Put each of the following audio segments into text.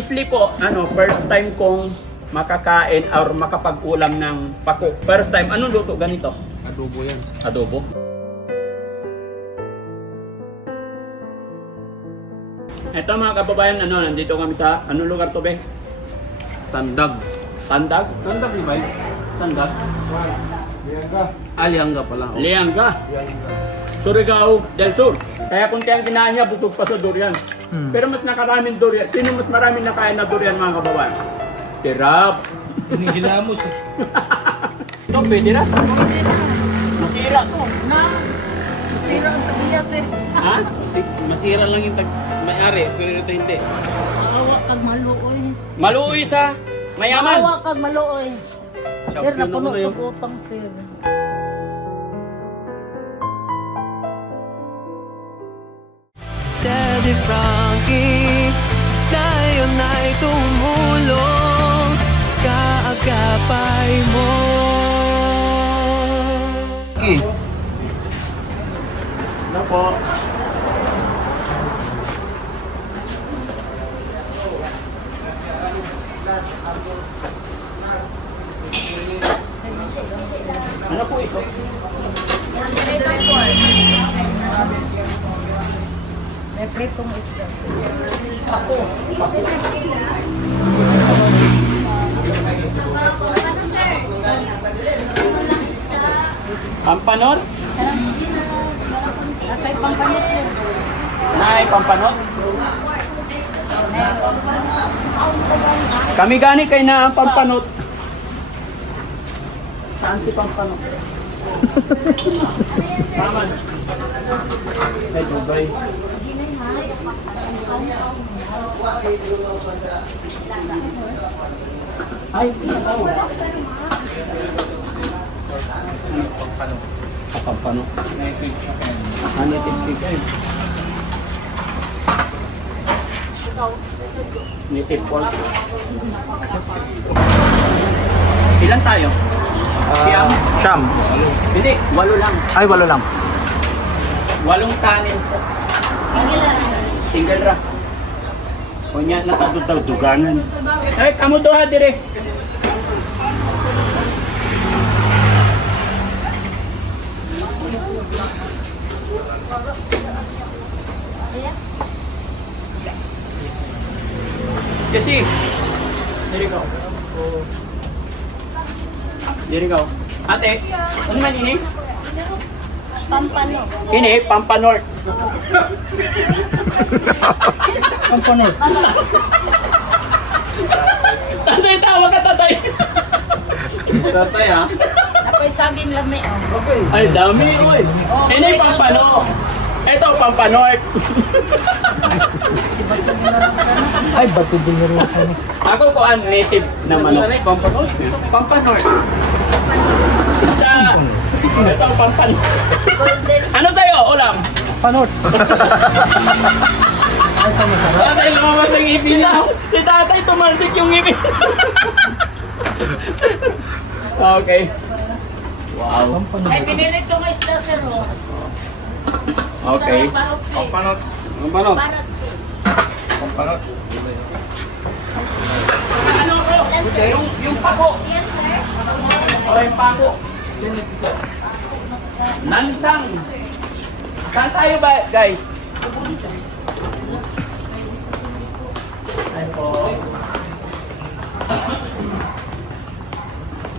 honestly po, first time kong makakain or makapag-ulam ng pako. First time, anong luto ganito? Adobo yan. Adobo. Ito mga kababayan, nandito kami sa, anong lugar to, be? Tandag. Tandag? Tandag ni ba? Tandag? Alianga pala. Lianga. Surigao del Sur. Kaya kung kaya kinain niya, busog pa sa durian. Pero mas nakaraming durian. Sino mas maraming nakain na durian mga kababayan? Sirap. Hinihilamos eh. Ito, pwede na. Masira to. Masira ang tagiyas eh. Ha? Masira lang yung may-ari, pero ito hindi. Awa kag maluoy. Maluoy sa mayaman. Awa kag maluoy. Sir, Champion napuno naman na sa yun. utang, sir. Daddy Frankie, ngayon ay tumulong, kaagapay mo. Ano po? Ano po ito? May pritong isda, sir. Pampanot? Atay pampanis, sir. Nay, pampanot? Kami gani kay na ang pampanot. Saan si pampanot? Tama. Ay, Dubai. Ay, isa pa. Pampanot. Native chicken. Native chicken. Native pork. Ilan tayo? Siyam? Siyam. Hindi, 8 lang. Ay, 8 lang. 8 kanin po. Single ra. O niya, nakatutaw dugangan. Ay, kamo doha dire. Kasi, there you go. There you go. Ate, ano man ini? Pampano. Ini, Pampanort. Pampanor. Tatay, tawa ka, tatay. Tatay ha? Napay saging lami, oh. Ay, dami, oy. Ini, Pampano. Ito, Pampanort. Si Bato Binarosa na. Ay, bato din yung rosa ni. Ako ko ang native na manok. Pampanot. Pampanort. Sa, ito ang Pampanort. Ano sa'yo, ulam? Panot. Ay, ito masarap. Tatay, lumabas ang ngipin na. Si tatay, tumalsik yung ngipin. Okay. Wow. Ay, pinilit ko nga isda, sir, oh. Okay. Pampanot. Pampanot. Parot. Pampanot. Ano ko? Yung pako. Yan, sir. O, yung pako. Nansang. Saan tayo ba, guys? Ay po.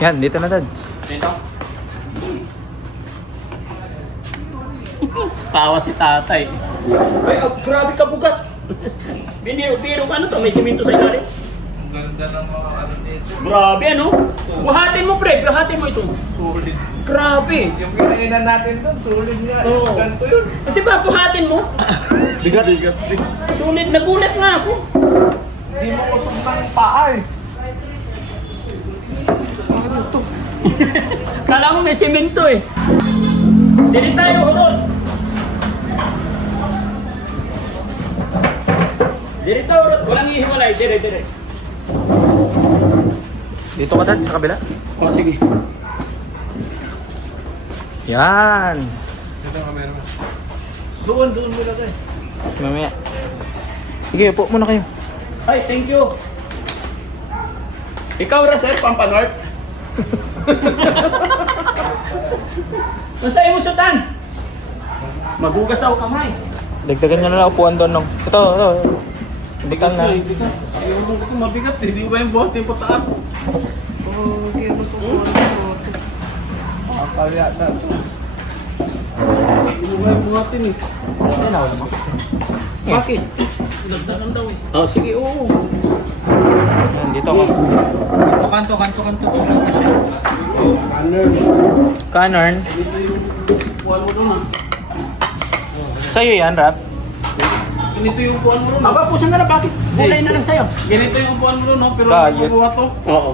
Yan, dito na, Dad. Dito. Tawa si tatay. Ay, grabe ka bugat. Biro ka, ano to? May simento sa ilalim. Ang ganda ng mga ano dito. Grabe, ano? Buhatin mo, pre. Buhatin mo ito. Solid. Grabe. Yung kinainan natin doon, solid nga. Oo. Ganito yun. Di ba, buhatin mo? Bigat. Sulit, nagulat nga ako. Hindi mo kusog ng paa eh. Kala mo may simento eh. Dili tayo, hurot. Dili tayo, hurot. Walang ihiwalay. Dire. Dito ka, Dad, sa kabila. O, sige. Yan. Ito ang camera mo. Doon mo lagay. Mamaya. Sige, upo muna kayo. Ay, thank you. Ikaw, Raser, Pampanort. Masaya mo, Sultan. Magugas ako kamay. Dagdagan nyo na lang upuan doon nung. Ito. Bigtan na. Yung ko mabigat, hindi ba yung bote po taas? Hindi ba yung buhatin eh? Bakit? Nagdagan daw eh. Oh, sige, oo. Yan, dito ako. Kanto. Canern. Dito yung kuhan mo doon ah. Sa'yo yan, Rap. Ganito yung kuhan mo doon. Aba, pusan ka na, bakit? Gulay na lang sa'yo. Ganito yung kuhan mo doon, no? Pero Bakit? nakukuha to. Oo.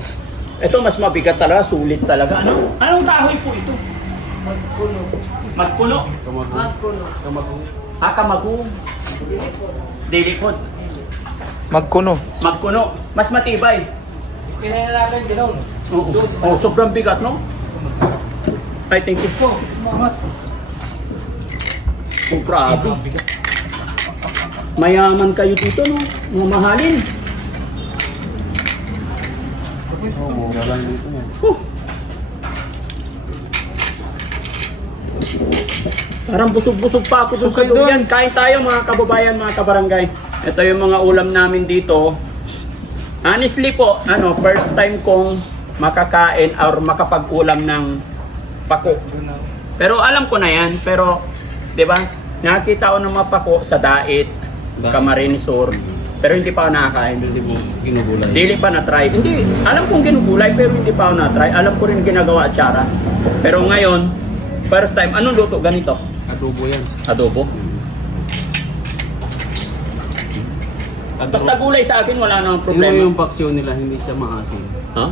Ito mas mabigat talaga, sulit talaga. Ano? Anong kahoy po ito? Magpuno. Kamago. Ah, kamagu. Dilipod. Magkuno. Magkuno. Mas matibay. Kinailangan ginaw. Oo. Oh, sobrang bigat, no? Ay, thank you po. Oh, grabe. Mayaman kayo dito, no? Mga mahalin. Mura lang dito yan. Parang busog-busog pa ako dun sa durian. Kain tayo mga kababayan, mga kabarangay. Ito yung mga ulam namin dito. Honestly po, first time kong makakain or makapag-ulam ng pako. Pero alam ko na yan. Pero, di ba, nakita ko ng mga pako sa Dait, Camarines Sur. Pero hindi pa ako nakakain. Hindi mo ginugulay. Dili pa na-try. Hindi, alam kong ginugulay pero hindi pa ako na-try. Alam ko rin ginagawa at tsara. Pero ngayon, first time, anong luto ganito? Adobo yan. Adobo? Basta gulay sa akin, wala namang Problema. problema. Yung paksyon nila, hindi siya maasim. Ha?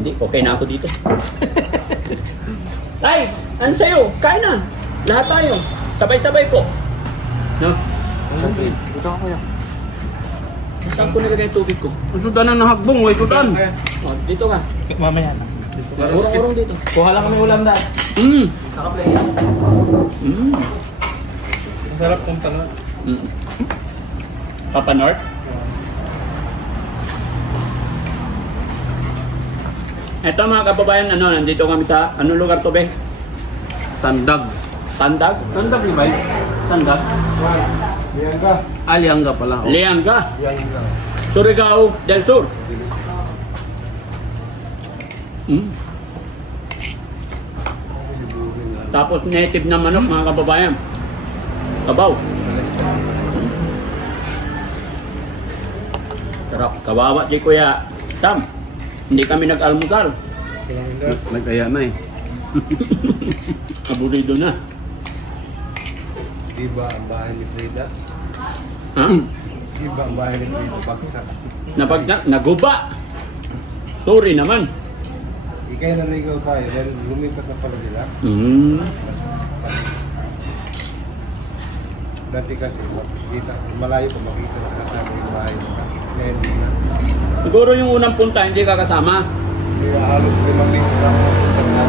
Hindi, okay na ako dito. Ay, ano sa'yo? Kain na. Lahat tayo. Sabay-sabay po. No? Dito ako yan. Saan ko nilagay yung tubig ko? Sudan na nahagbong, way sudan. Oh, dito ka. Mamaya na. Urong-urong dito. Kuha lang kami ulam dahil. Naka-play. Masarap kung tanong. Papa North? Ito mga kababayan, nandito kami sa, anong lugar to be? Tandag. Tandag? Tandag ni ba? Tandag? Liangga. Aliangga pala. Oh. Liangga. Liangga. Surigao del Sur. Tapos native na manok mga kababayan. Kabaw. Sarap. Kawawa si Kuya Sam. Hindi kami nag-almusal. Nag-aya na eh. Aburido na. Diba ang bahay ni Frida? Ha? Diba ang bahay ni Frida? Bagsak. Naguba. Sorry naman. Ikay naligaw tayo dahil lumipat na pala sila. Dati kasi kita, malayo pa makita na kasama yung bahay. Ngayon di na. Siguro yung unang punta, hindi ka kasama. Kaya halos 5 meters lang ako punta na.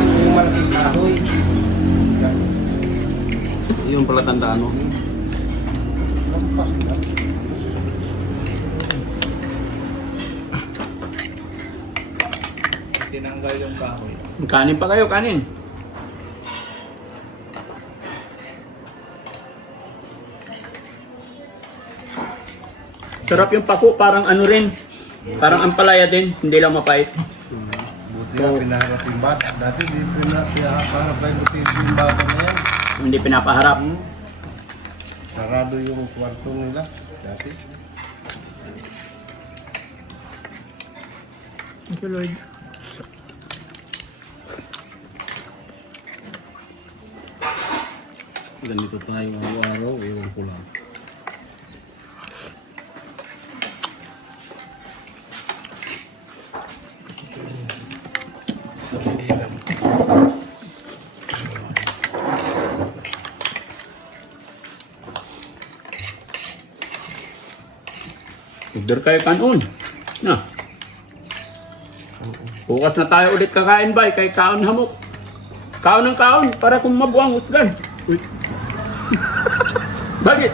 Yung malaking kahoy. Yan. Yung pala tandaan mo. Lampas na. Tinanggal yung kahoy. Kanin pa kayo, kanin. Sarap yung pako, parang ano rin. Parang ampalaya din, hindi lang mapait. Buti na pinaharap yung bata. Dati di pinaharap pa yung bata na yan. Hindi pinapaharap. Sarado yung kwarto nila. Dati. Thank you, Lord. Ganito tayo araw-araw, ewan ko lang. Order kayo kanon. Na. Bukas na tayo ulit kakain ba? Kay kaon hamok. Kaon ng kaon para kung mabuang utgan. Uy. Bakit?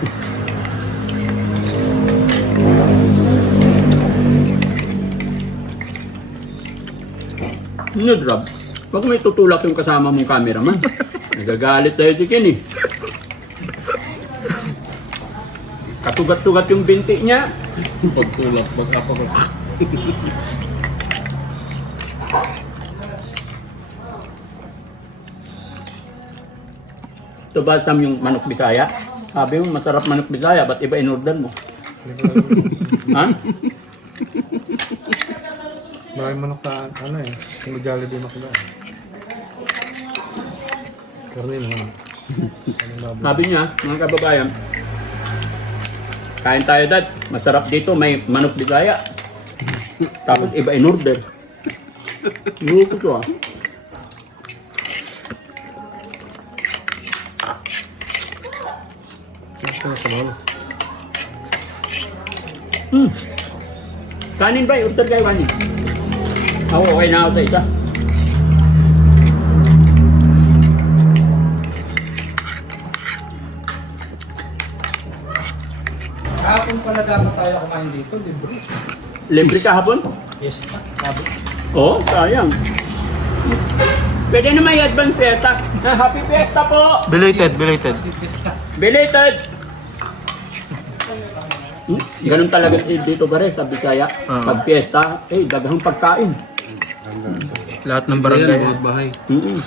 Ano, Rob? Huwag may tutulak yung kasama mong cameraman. Nagagalit sa'yo si Ken eh. Kasugat-sugat yung binti niya. Pagtulak, pagkapagat. Ito ba Sam yung manok Bisaya? Sabi mo masarap manok Bisaya, ba't iba in-order mo? Ha? Maraming manok na, ano eh, kung Jollibee na kula. Karne naman. Sabi niya, mga kababayan, kain tayo dad, masarap dito, may manok Bisaya. Tapos iba in-order. Luto ko ah. Kanin ba? Order kayo kanin. Ako okay na ako sa isa. Kahapon pala dapat tayo kumain dito, libre. Libre kahapon? Yes, sabi. Oo, sayang. Pwede na may advance fiesta. Happy fiesta po! Belated. Belated! Ganun talaga dito ba rin sa Bisaya. Pag fiesta, daghang pagkain. Lahat ng barangay. bahay. Mm-mm.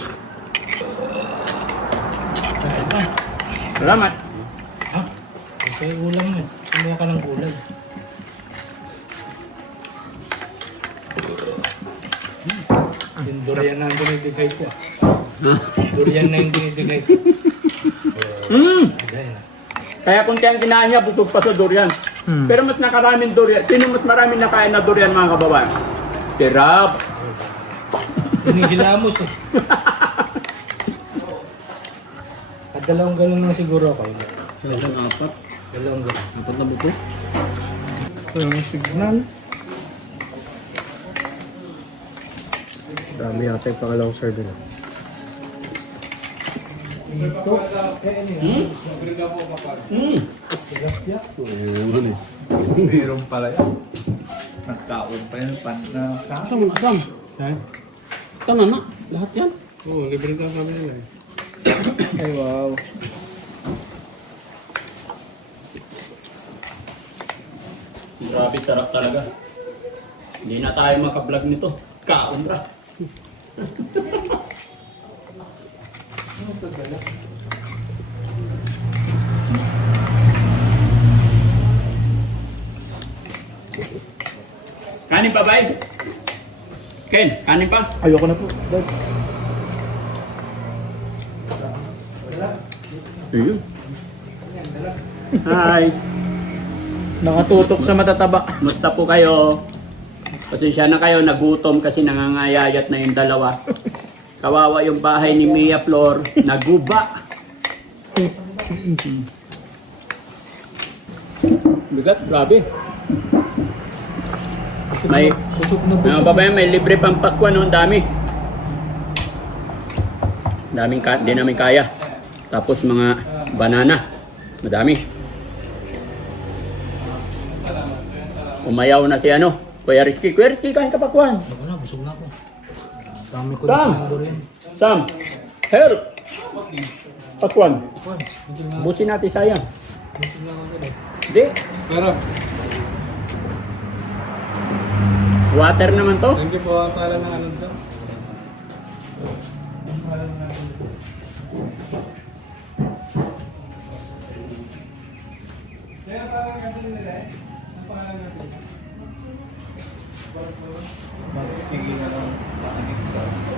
Salamat. Kasi ulam mo, kumuha ka ng gulay. Yung durian na ang dinidikay ko. Durian na yung dinidikay ko. Kaya kung tiyang kinain niya, busog pa sa durian. Pero mas nakaraming durian. Sino mas maraming nakain na durian mga kababayan? Si Rob. Hinihilamos eh. At dalawang galon lang siguro ako. Isang apat. Dalawang galon. Apat na buto. Ito yung signal. Dami yata yung pangalawang serve na. Ito. Meron pala yan. Nagkaon pa yan. Asam. Tama na. Lahat yan. Oo, libre ka kami nila eh. Ay, wow. Grabe, sarap talaga. Hindi na tayo makablog nito. Kaon ra. Kanin pa, bay? Ken, kanin pa? Ayoko na po. Ayun. Hi. Nakatutok sa matataba. Musta po kayo? Pasensya na kayo, nagutom kasi nangangayayat na yung dalawa. Kawawa yung bahay ni Mia Flor, naguba. Bigat, grabe. May, mga babayan, may libre pang pakwan, no? Ang dami. Di namin kaya. Tapos mga banana, madami. Umayaw na si ano, Kuya Rizky, kain ka pakwan. Ako na, busog na ako. Dami ko Sam! na durian. Sam! Help! Pakwan. Busin natin, sayang. Di. Pero, Water naman to. thank you po. Ang pala ng ano to.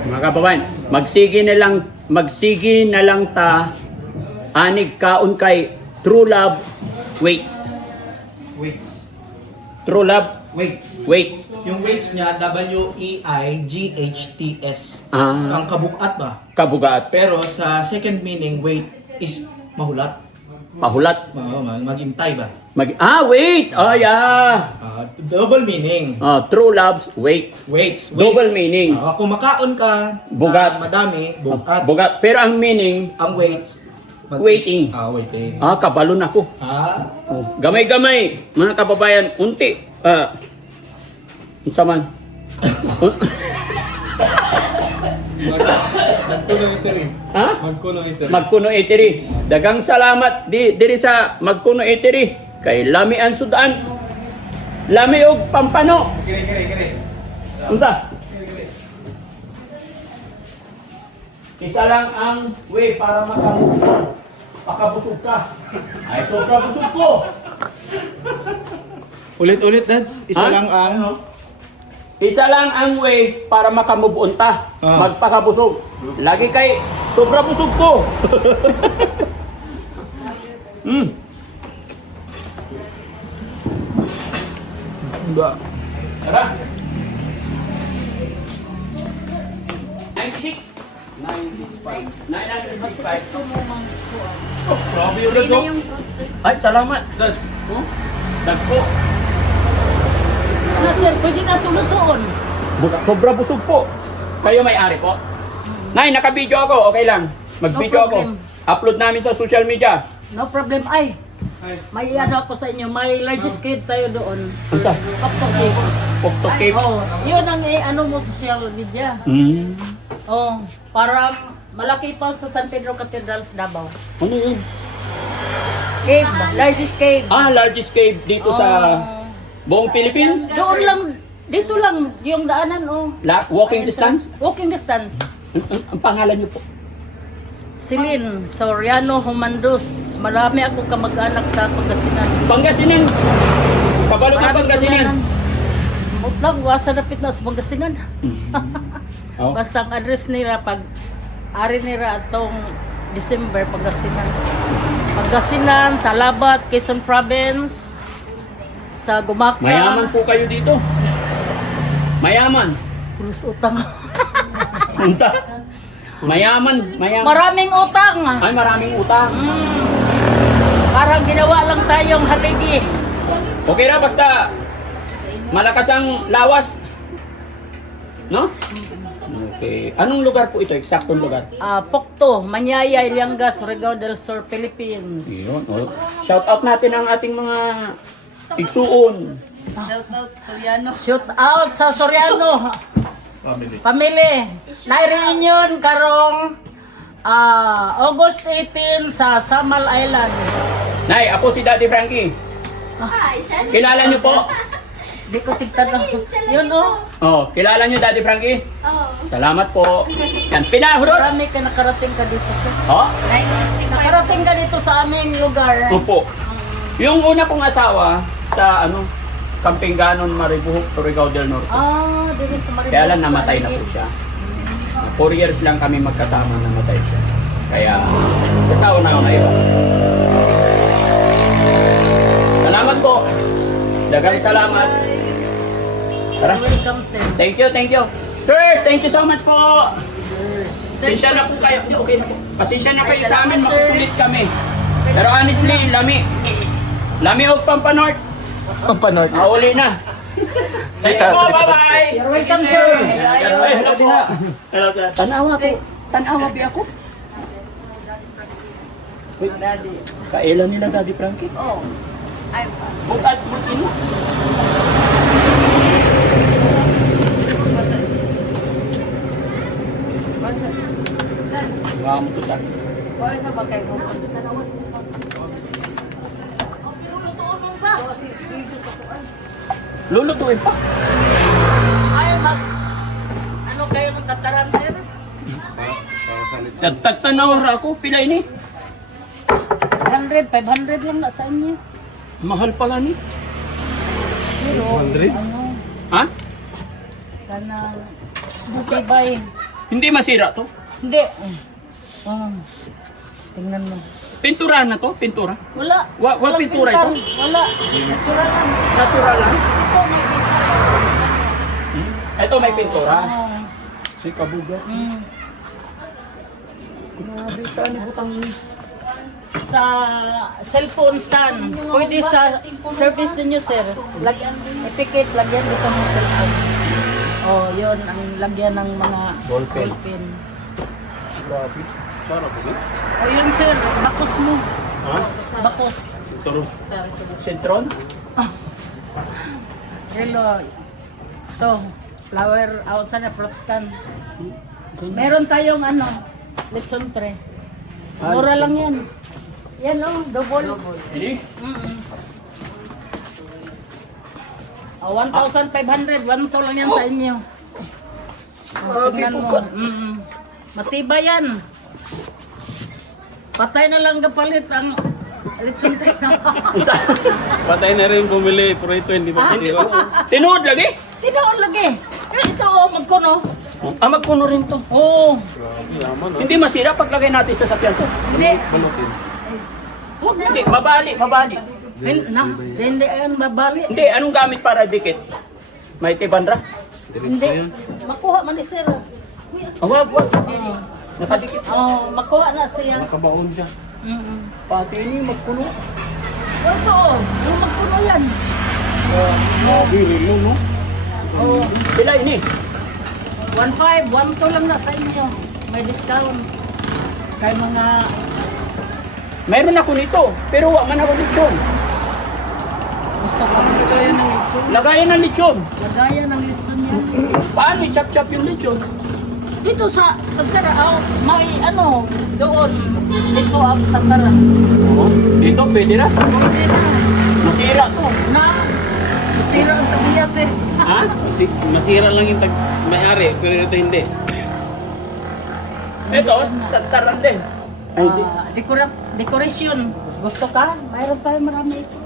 Mga kababayan, magsigi na lang ta anig kaon kay True Love Waits. Weights. True Love Weights. Waits. Yung weights niya, W-E-I-G-H-T-S. Ah, Ang kabukat ba? kabugat, Pero sa second meaning, weight is mahulat. pahulat. Oo, maghintay ba? Wait! Oh, yeah! Double meaning. True Love's Wait. Weights. Double meaning. Kung makaon ka, Bugat. madami, bukat. Bugat. Pero ang meaning, Ang weights, waiting. waiting. Kabalon ako. Gamay-gamay, mga kababayan, unti. Isa man. Magkulong ito rin. Ha? Magkulong ito rin. Magkuno Eatery. Dagang salamat diri sa Magkuno Eatery kay Lami ang sudan. Lami og pampano. Kiri. Unsa? Isa lang ang way para makabusog ka. Ay, sobra busog ko. Ulit-ulit, Dads. Isa Ha? lang ang... Isa lang ang way para makamove on ta. Ah. Magpakabusog. Lagi kay sobra busog ko. Tara. 96. 965. Oh, grabe yun, Dads, oh. Ay, salamat. Dads. Oh? Dagpo. Na sir, pwede na tumutuon. Sobra busog po. Kayo may-ari po? Nay, naka-video ako. Okay lang. Mag-video No ako. problem. Upload namin sa social media. No problem. Ay, may ano ako sa inyo. May largest kid tayo doon. Unsa? Kaptoki. Pokto Cave. Oh, yun ang ano mo sa social media. Hmm. Oh, parang malaki pa sa San Pedro Cathedral sa Davao. Ano yun? Cave, largest cave. Ah, largest cave dito sa buong Philippines? Doon lang, dito lang yung daanan, oh. Walking distance? Walking distance. Ang pangalan niyo po? Silin, Soriano, Humandos. Marami ako kamag-anak sa Pangasinan. Pangasinan. Kabalo ka Maraming Pangasinan. Mutlang, wasa napit na sa Pangasinan. Oh. Basta ang address nila, pag ari nila atong December, Pangasinan. Pangasinan, sa Labat, Quezon Province, sa Gumaka. Mayaman po kayo dito. Mayaman. Krus utang. Unsa? Mayaman. Maraming utang. Ay, maraming utang. Parang ginawa lang tayong haligi. Okay na, basta malakas ang lawas. No? Okay. Anong lugar po ito? Eksaktong lugar? Pokto, Manyaya, Ilianga, Surigao del Sur, Philippines. Yun. Oh. Shout out natin ang ating mga igsuon. Shoot out sa Soriano. Family. Na-reunion karong August 18 sa Samal Island. Nay, ako si Daddy Frankie. Kilala niyo po? Di ko tigtanong. Yun oh. Oh, kilala niyo Daddy Frankie? Salamat po. Yan, pinahurot. Marami ka nakarating ka dito sa. Oh, Nakarating ka dito sa aming lugar. opo. Yung una kong asawa sa Campinganon, Maribuhok, Surigao del Norte. Dito sa Maribel. Kaya lang namatay na po siya. 4 years lang kami magkasama, namatay siya. Kaya kasawa na ako ngayon. Salamat po. Dagang salamat. Tara. Welcome sir. Thank you. Sir, thank you so much po. Pasensya na po kayo. Hindi, okay na po. Pasensya na kayo sa amin, makukulit kami. Pero honestly, lami o Pampanort. Pampanort. Mauli na. Thank you po, bye-bye. You're welcome sir. Hello po. Tanawa po. Tanawa ba ako? Wait, kailan nila Daddy Frankie? Oo. Ay, bukat mo ino. Wala mo to ta. Lulutuin pa. Ay, ano kayo ng tataran sir? Tagtanaw ra ako, pila ini? 100, 500 lang na sa inyo. Mahal pala ni. Pero, 100? ano, Ha? kanang butibay. Hindi masira to. Hindi. Tingnan mo. Pintura na to, pintura. Wala. Walang pintura pintar. ito? Wala. Natural lang. Natural lang. Ito may pintar. Ito may pintura. Oo. Si kabuga. Grabe, saan butang ini? Sa cellphone stand. Pwede sa service ninyo, sir. Ipikit, lagyan dito ng cellphone. Oh, yun ang lagyan ng mga Ballpen. Grabe. Sarap po ba? Oh, yun, sir. Bakos mo. Ha? Bakos. Sentron? Hello. Ito. flower outside na fruit stand. Meron tayong ano, lechon tray. Mura lang yan. Yan oh, double. Ini? Mm-mm. 1,500, 1 lang yan sa inyo. Tingnan mo. Matibay yan. Patay na lang kapalit ang lechon tray. Patay na rin bumili, pero ito hindi pa masira. Tinuod lagi? Tinoon lagi. Ito oh, magkuno. Magpuno rin to. Oo. Yaman, Hindi masira paglagay natin sa sakyan to. Hindi. Balutin. Huwag na. Hindi, mabali. Hindi yan babali. Hindi, anong gamit para dikit? May tibandra? Hindi. Makuha man ni sir. Wag. Nakadikit. Oh, makuha na siya. Nakabaon siya. Pati ini magpuno. Ito oh, yung magkuno yan. Bili mo, no? Oh, Sila ini. 1,500, 1,200 lang na sa inyo. May discount. Kay mga Meron ako nito, pero wag man ako lechon. gusto ko lagayan ng lechon. Lagayan ng lechon. Lagayan ng lechon yan. Paano i-chop-chop yung lechon? Dito sa Tagkara, may ano, doon. Dito ang Tagkara. Dito, pwede na. Pwede na. Masira to. Na, masira ang tagiyas eh. Ha? Masira lang yung may-ari, pero ito hindi. Ito, tantaran din. Ay, hindi. Decoration. Gusto ka? Mayroon tayo marami ito.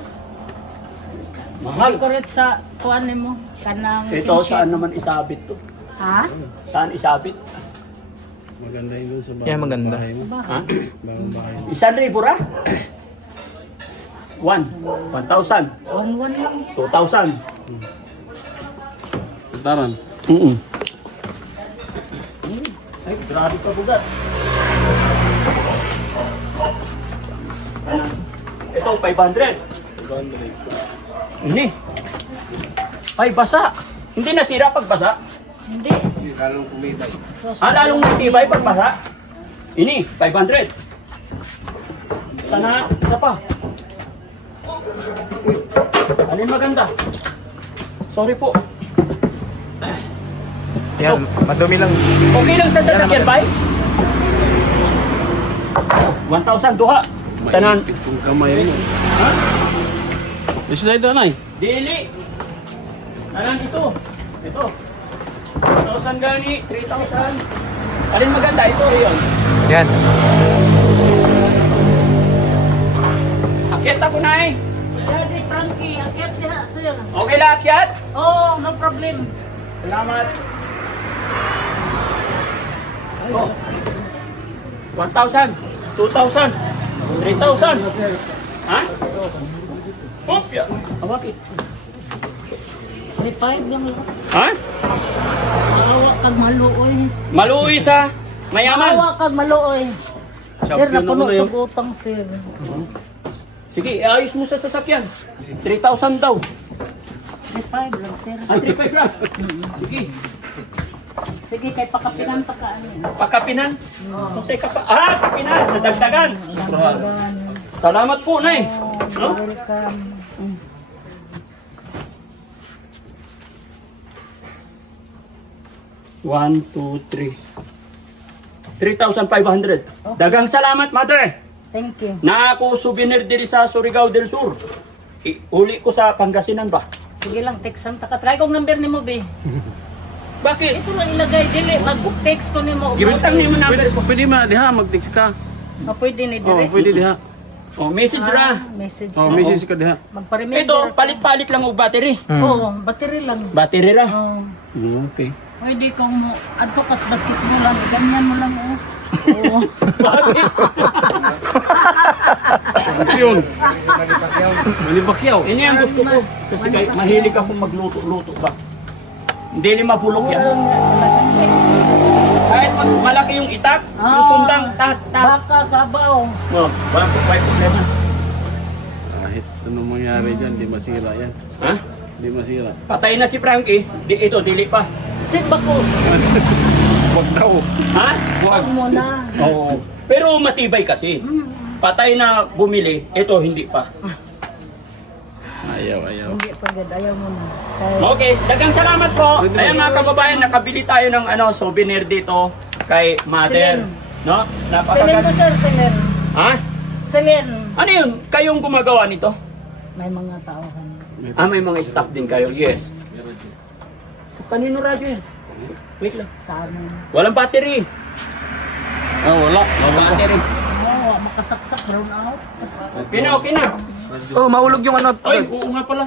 Mahal. Decorate sa kuan mo. Kanang Ito, t-shirt. saan naman isabit to? Ha? Saan isabit? Maganda yun dun sa bagong Yeah, maganda. bahay mo. Ha? Bagong bahay mo. 1,000 ra? 1,000. 1,100 lang. 2,000. Taran. Ay, grabe ka bugat. Ito, 500. Ini. Ay, basa. Hindi nasira pag basa. Hindi. Hindi lalong kumibay. So, Lalong matibay pag basa. Ini, 500. Sana, isa pa. Alin maganda? Sorry po. Yan, madumi lang. Okay lang sa sasakyan, bay? 1,000 duha. Tanan. Maipit kong kamay mo. Ha? Islide na, nay. Dili. Tanan ito. Ito. 1,000 gani, 3,000. Alin maganda? Ito, yun. Yan. Akyat ako na eh. Daddy Frankie, akyat niya sir. Okay lang, akyat? Oh, no problem. Salamat. Oh. 1,000, 2,000, 3,000. Ha? Oops, ya. Bakit? May 5 lang lakas. Ha? Awa kag maluoy. Maluwi sa mayaman. Awa kag maluoy. Sir, Champion napuno naman na sa yun. utang sir. Sige, ayos mo sa sasakyan. 3,000 daw. May 5 lang sir. Ay, 3,500 lang. Sige, Sige, kay pakapinan pa ka ano. pakapinan. Kung sa'yo kapinan, nadagdagan. Salamat po, Nay. No? Welcome. 1, 2, 3. 3,500. Dagang salamat, Mother. Thank you. Na ako souvenir diri sa Surigao del Sur. Uli ko sa Pangasinan ba? Sige lang, textan ta ka. Try kong number ni mo, be. Bakit? Ito lang ilagay, dili. Mag-text ko ni mo. Gibutang ni mo number ko. Pwede ma, diha, mag-text ka. Pwede ni Oo, dire. pwede diha. Oh, message ra. Message Oo, na. message ka diha. Magpa-remember. Ito, palit-palit lang og battery. Oo, battery lang. Battery ra. Oo. Okay. Pwede kang mo, adto kas basketball lang, ganyan mo lang, oh. Oo. Yun. Malipakyaw. Manipakyaw. Ini ang gusto ko. Kasi kahit mahilig akong magluto-luto ba. Hindi ni mapulok yan. Kahit malaki yung itak, yung sundang, tat. Baka, kabaw. Oh, wala po pa problema. Kahit anong mangyari dyan, di masira yan. Ha? Di masira. Patay na si Frankie. Ito, dili pa. Simba ko. Huwag daw. Ha? Huwag mo na. Oo. Pero matibay kasi. Patay na bumili, ito hindi pa. Ayaw. Hindi pagod, ayaw mo na. Kaya, Okay, dagang salamat po. Ayan mga kababayan, nakabili tayo ng souvenir dito kay Mother. Celine. No? Selin ko Napakaganda. sir, Selin. Ha? Selin. Ano yun? Kayong gumagawa nito? May mga tauhan. May mga staff din kayo. Yes. Kanino radyo yan? Wait lang. Sa amin. Walang battery. wala. Battery. Oo, makasaksak, brown out. Okay na. Oh, mahulog yung ano. Ay, oo nga pala.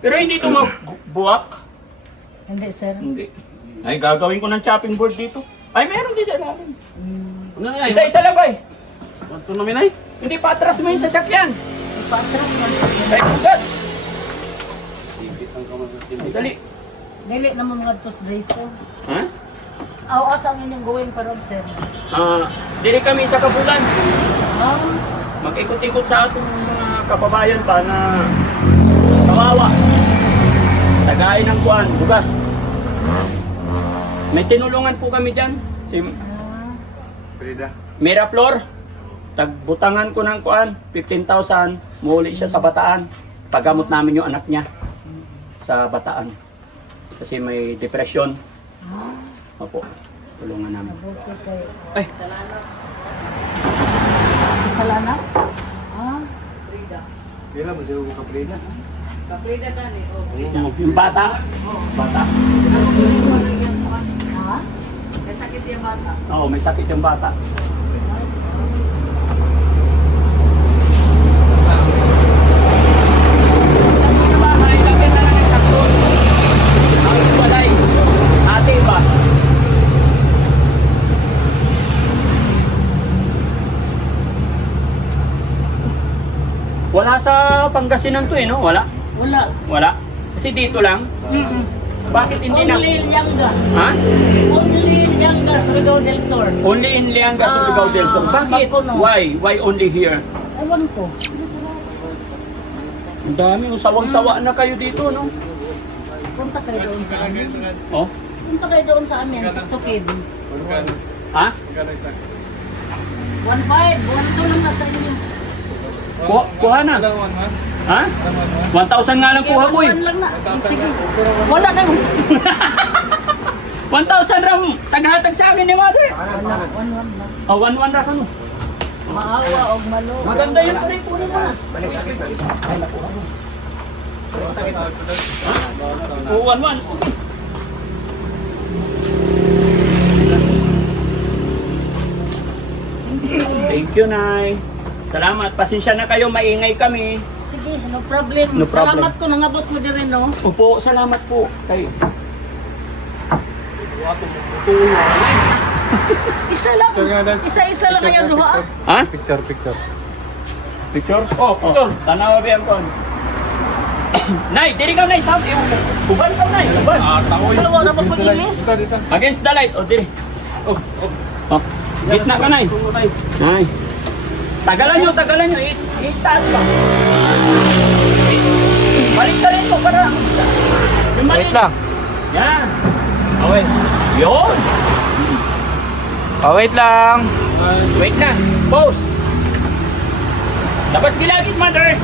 Pero hindi ito magbuwak. Hindi sir. Hindi. Ay, gagawin ko ng chopping board dito. Ay, meron din sa namin. Ano na yan? Isa-isa lang ba eh? Ito namin ay. Hindi patras mo yung sasakyan. Ipatras mo sa akin. Ay, agad. Dali. Dili naman mga tos days sir. Ha? Awas ang inyong gawin pa ron sir. Dili kami sa kabulan. Ah, Mag-ikot-ikot sa atong mga kababayan pa na kawawa. Tagain ng kuan, bugas. May tinulungan po kami dyan. Si Frida. Miraflor. Tagbutangan ko ng kuan, 15,000. Muli siya sa Bataan. Paggamot namin yung anak niya sa Bataan. Kasi may depression. Opo, tulungan namin. mabuti kayo. Ay, Kasalanan? Ah, Kailan mo sila ka Frida? yung bata. Bata. ha? Oo, may sakit yung bata. Ate ba? Wala sa Pangasinan to no? Wala? Wala. Wala? Kasi dito lang? Bakit hindi na? Only Lianga. Ha? Only Lianga, Surigao del Sur. Only in Lianga, Surigao del Sur. Bakit? Bacono. Why? Why only here? Ewan ko. Ang dami, sawang-sawa na kayo dito, no? Punta kayo doon sa amin. Oh? Punta kayo doon sa amin, tukid. Ha? 1.5, 1.2 lang na sa inyo. Kuha na. Ha? 1,000 nga lang kuha ko eh. 1 lang na. Sige. Wala na yun. 1,000 ram. Taghatag sa akin ni Mother. Wala, 1 lang. Oh, 1,100 ra ka no. Maawa o malo. Maganda yun pala yung kunin mo na. Oh, 1,100. Sige. Thank you, Nay. Salamat. Pasensya na kayo, maingay kami. Sige, no problem. No problem. Salamat ko, nangabot mo din rin, no? Opo, salamat po. Kayo. Isa lang. Isa-isa lang kayo duha. Ha? Picture. Picture? Oh, picture. Tanawa ba yan ko? Nay, diri ka, Nay. Sabi, uban ka, Nay. Uban. Dalawa na pa pag-ilis. Against the light. O, diri. Oh. Gitna ka, Nay. Nay. Tagalan nyo. Itaas ka. Balik ka rin mo para. Yung Wait malinis. lang. Yan. Okay. Yun. Oh, wait lang. Wait na. Pose. Tapos bilagit, Mother. 1,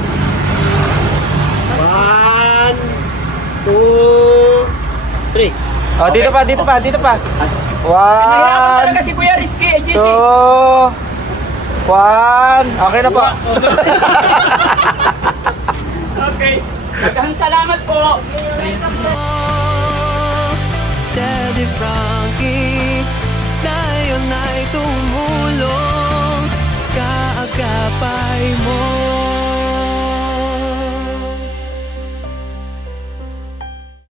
2, 3. Oh, dito pa. Nahirapan talaga si Kuya Rizky, 2, JC. 1. Okay na po. Okay. Maghang salamat po. Daddy Frankie, ngayon ay tumulong